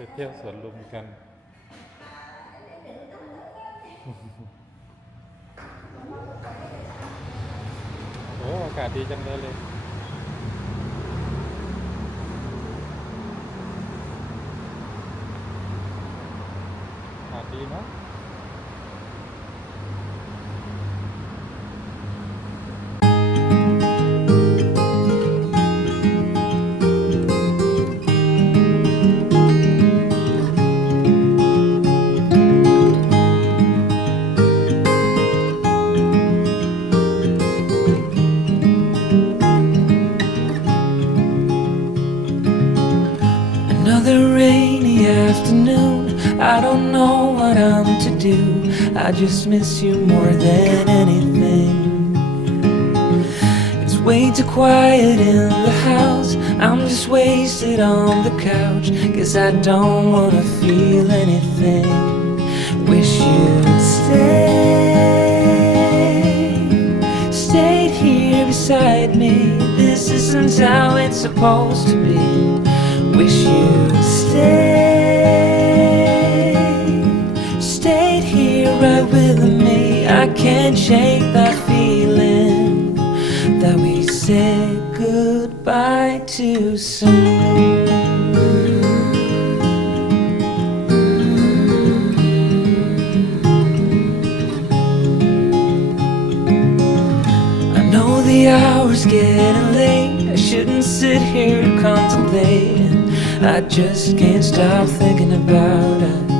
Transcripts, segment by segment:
ไปเที่ยวสวนลุมกัน โอ้อากาศดีจังเลยเลยอากาศดีเนาะ do. I just miss you more than anything. It's way too quiet in the house. I'm just wasted on the couch. Cause I don't wanna feel anything. Wish you'd stay. Stayed here beside me. This isn't how it's supposed to be. Wish you'd stay. Right with me. I can't shake that feeling that we said goodbye too soon. I know the hour's getting late. I shouldn't sit here to contemplate. I just can't stop thinking about us.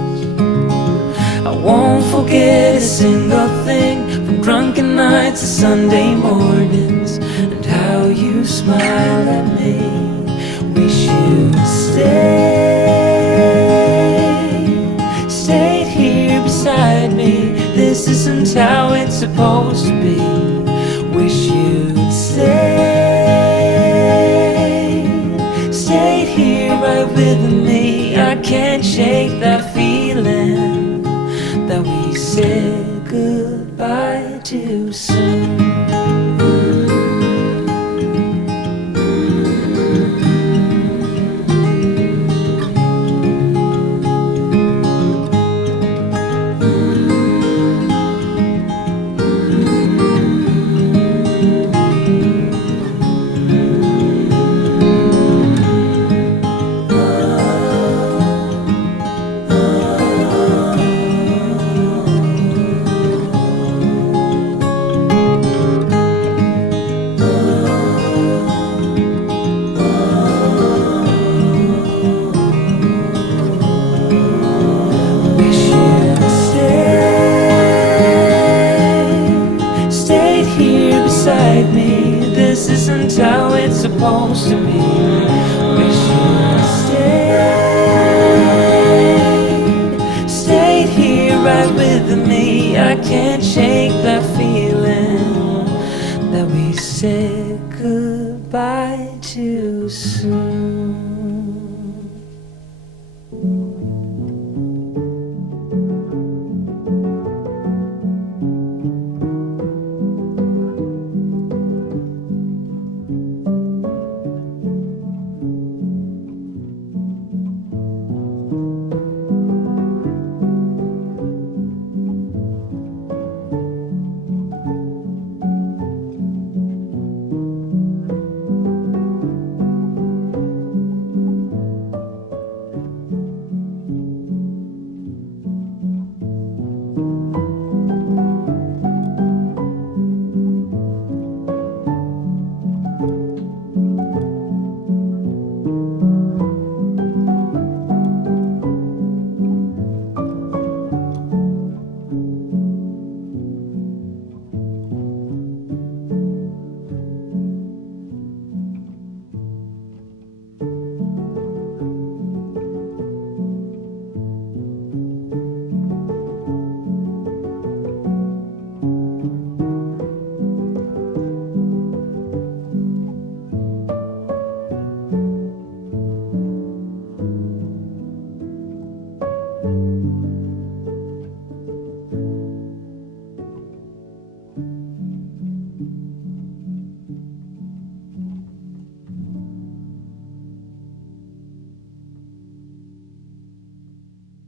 Forget a single thing from drunken nights to Sunday mornings and how you smile at me. Wish you'd stay, stayed here beside me. This isn't how it's supposed to be. Wish you'd stay, stayed here right with me. I can't shake that feeling soon. This isn't how it's supposed to be. Wish you'd stayed, stayed here right with me. I can't shake that feeling that we said goodbye too soon.